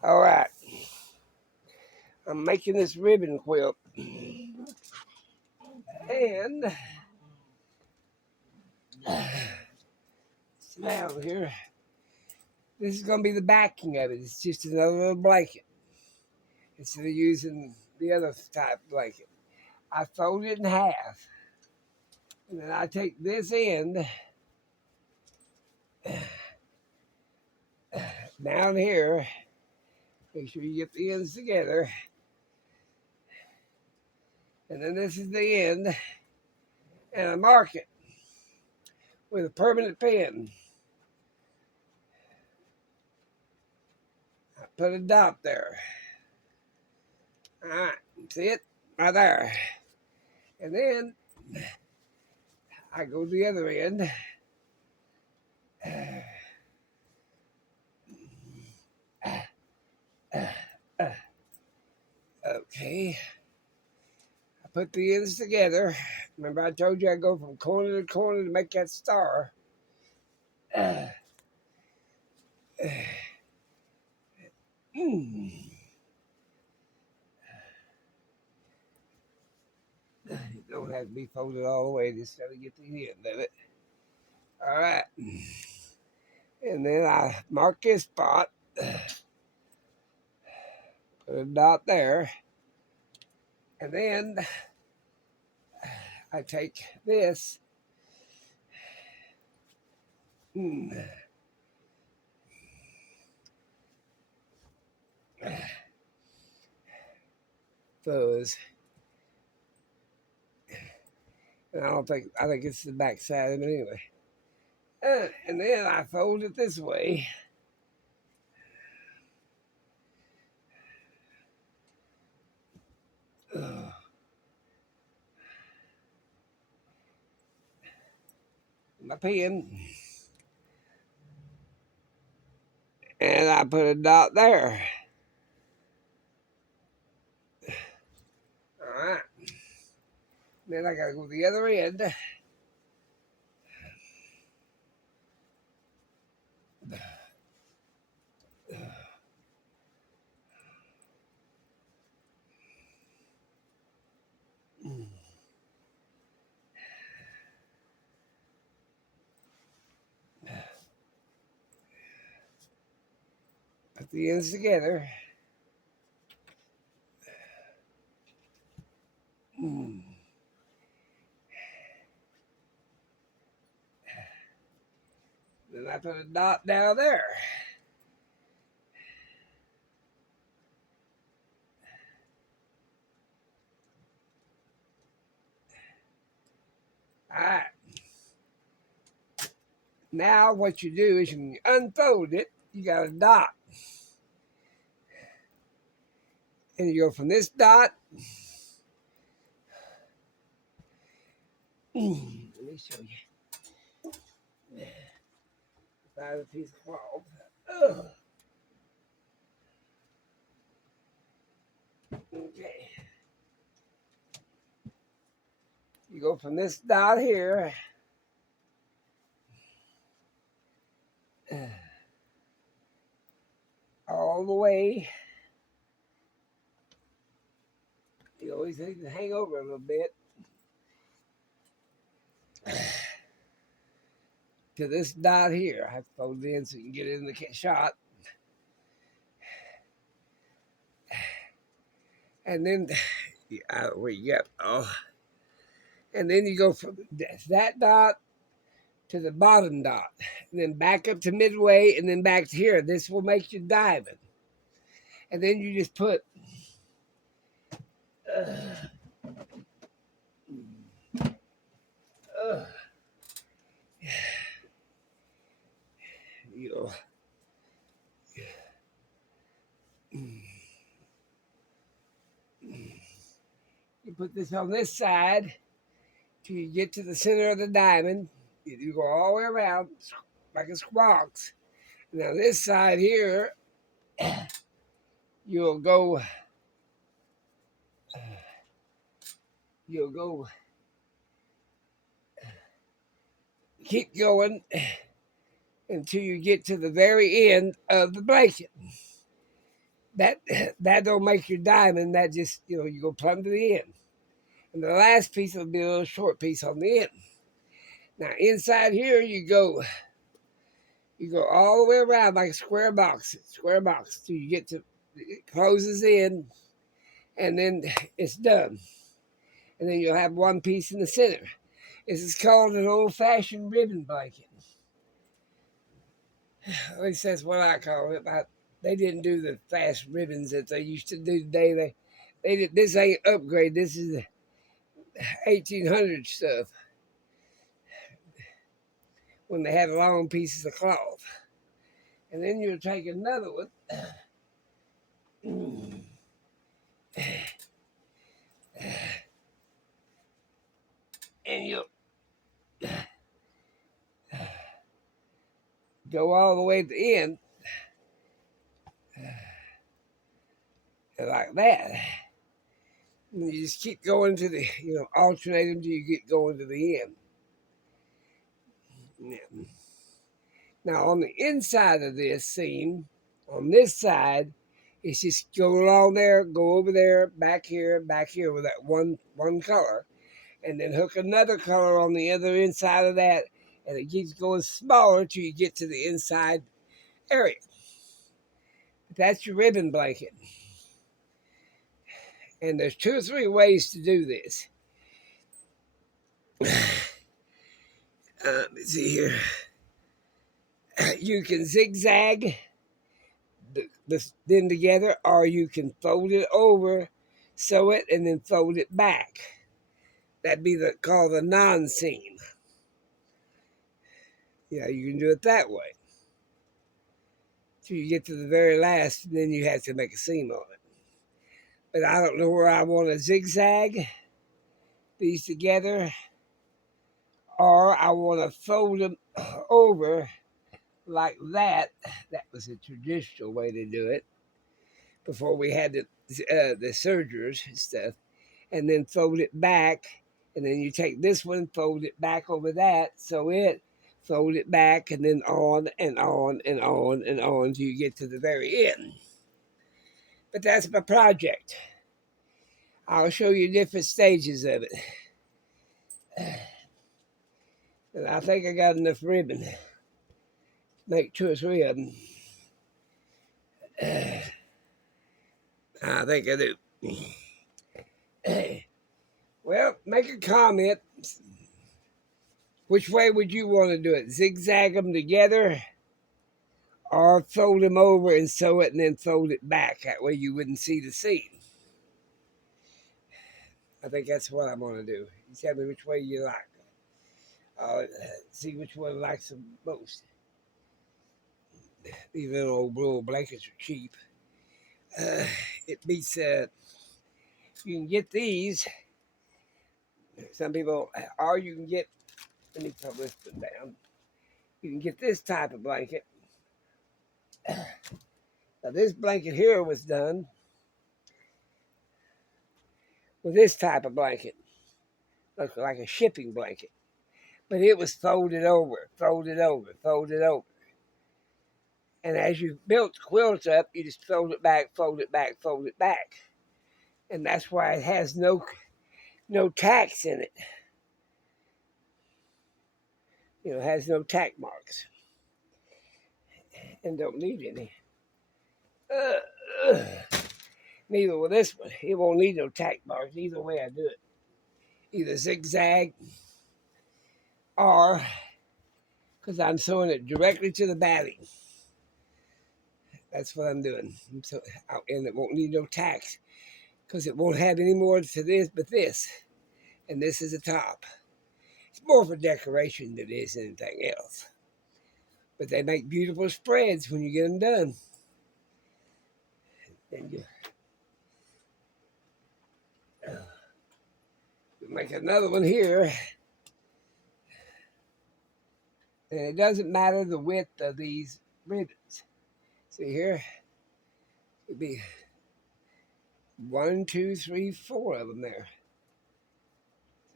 All right, I'm making this ribbon quilt, and down here, this is going to be the backing of it. It's just another little blanket instead of using the other type blanket. I fold it in half, and then I take this end down here. Make sure you get the ends together, and then this is the end, and I mark it with a permanent pen. I put a dot there. All right, see it right there, and then I go to the other end. Okay, I put the ends together. Remember, I told you I go from corner to corner to make that star. It don't have to be folded all the way, just got to get the end of it. All right, and then I mark this spot, put a dot there, and then I take this. Fuzz. And I think it's the back side of it anyway. And then I fold it this way. My pen. And I put a dot there. All right. Then I gotta go to the other end. Put the ends together. Then I put a dot down there. All right. Now what you do is when you unfold it, you got a dot. And you go from this dot. Let me show you. If I have a piece of cloth. Okay. You go from this dot here all the way. You always need to hang over a little bit to this dot here. I have to fold it in so you can get it in the shot. And then where you got and then you go from that dot to the bottom dot, and then back up to midway, and then back to here. This will make your diamond. And then you just put you know, you put this on this side till you get to the center of the diamond. You go all the way around like a squawks. Now this side here, you'll go keep going until you get to the very end of the blanket. that that don't make your diamond. That just, you go plumb to the end. And the last piece will be a little short piece on the end. Now inside here you go all the way around like a square box till you get to, it closes in, and then it's done. And then you'll have one piece in the center. This is called an old-fashioned ribbon blanket. At least that's what I call it. They didn't do the fast ribbons that they used to do today. They did. This ain't upgrade. This is the 1800 stuff, when they had long pieces of cloth. And then you'll take another one. And you'll go all the way to the end. Like that. And you just keep going to the, alternate them till you get going to the end. Yeah. Now on the inside of this seam, on this side, it's just go along there, go over there, back here with that one color, and then hook another color on the other inside of that, and it keeps going smaller till you get to the inside area. That's your ribbon blanket. And there's 2 or 3 ways to do this. Let's see here. You can zigzag this then together, or you can fold it over, sew it, and then fold it back. That'd be called the non-seam. Yeah, you can do it that way. So you get to the very last, and then you have to make a seam on it. But I don't know where I want to zigzag these together, or I want to fold them over like that. That was a traditional way to do it before we had the sergers and stuff. And then fold it back, and then you take this one, fold it back over that, so it fold it back, and then on and on and on and on till you get to the very end. But that's my project. I'll show you different stages of it. And I think I got enough ribbon to make 2 or 3 of them. I think I do. Well, make a comment. Which way would you want to do it? Zigzag them together, or fold them over and sew it and then fold it back? That way you wouldn't see the seam. I think that's what I'm going to do. You tell me which way you like. I'll see which one likes them most. These little old blue blankets are cheap. It beats, you can get these. Some people, or you can get, let me put this one down. You can get this type of blanket. Now this blanket here was done with this type of blanket. Looks like a shipping blanket. But it was folded over, folded over, folded over. And as you built the quilt up, you just fold it back, fold it back, fold it back. And that's why it has no tacks in it. It has no tack marks. And don't need any. Neither will this one. It won't need no tack marks either way I do it. Either zigzag, or because I'm sewing it directly to the batting. That's what I'm doing. And it won't need no tacks, because it won't have any more to this but this. And this is the top. It's more for decoration than it is anything else. But they make beautiful spreads when you get them done. And you make another one here. And it doesn't matter the width of these ribbons. See here? It'd be 1, 2, 3, 4 of them there.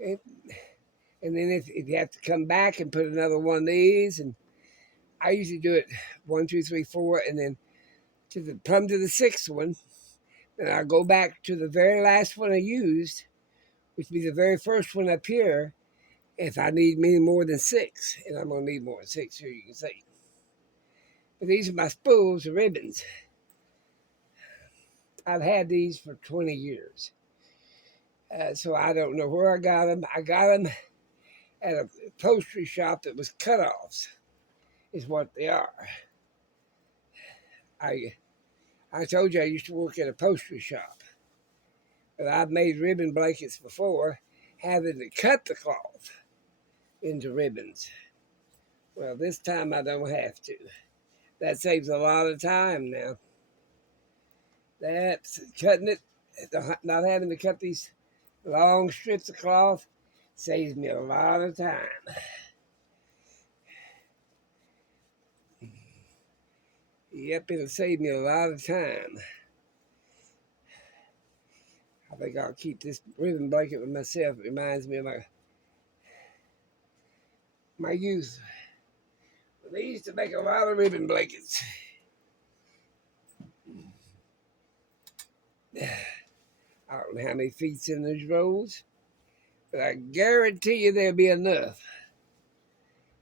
And then if you have to come back and put another one of these, and I usually do it 1, 2, 3, 4, and then plumb to the sixth one. And I'll go back to the very last one I used, which will be the very first one up here, if I need many more than 6. And I'm going to need more than 6 here, you can see. But these are my spools of ribbons. I've had these for 20 years. So I don't know where I got them. I got them at a upholstery shop that was cutoffs, is what they are. I told you I used to work at a upholstery shop. But I've made ribbon blankets before, having to cut the cloth into ribbons. Well, this time I don't have to. That saves a lot of time now. That's cutting it, not having to cut these long strips of cloth saves me a lot of time. Yep, it'll save me a lot of time. I think I'll keep this ribbon blanket with myself. It reminds me of my youth. They used to make a lot of ribbon blankets. I don't know how many feet's in those rolls, but I guarantee you there'll be enough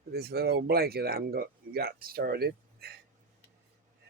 for this little old blanket got started.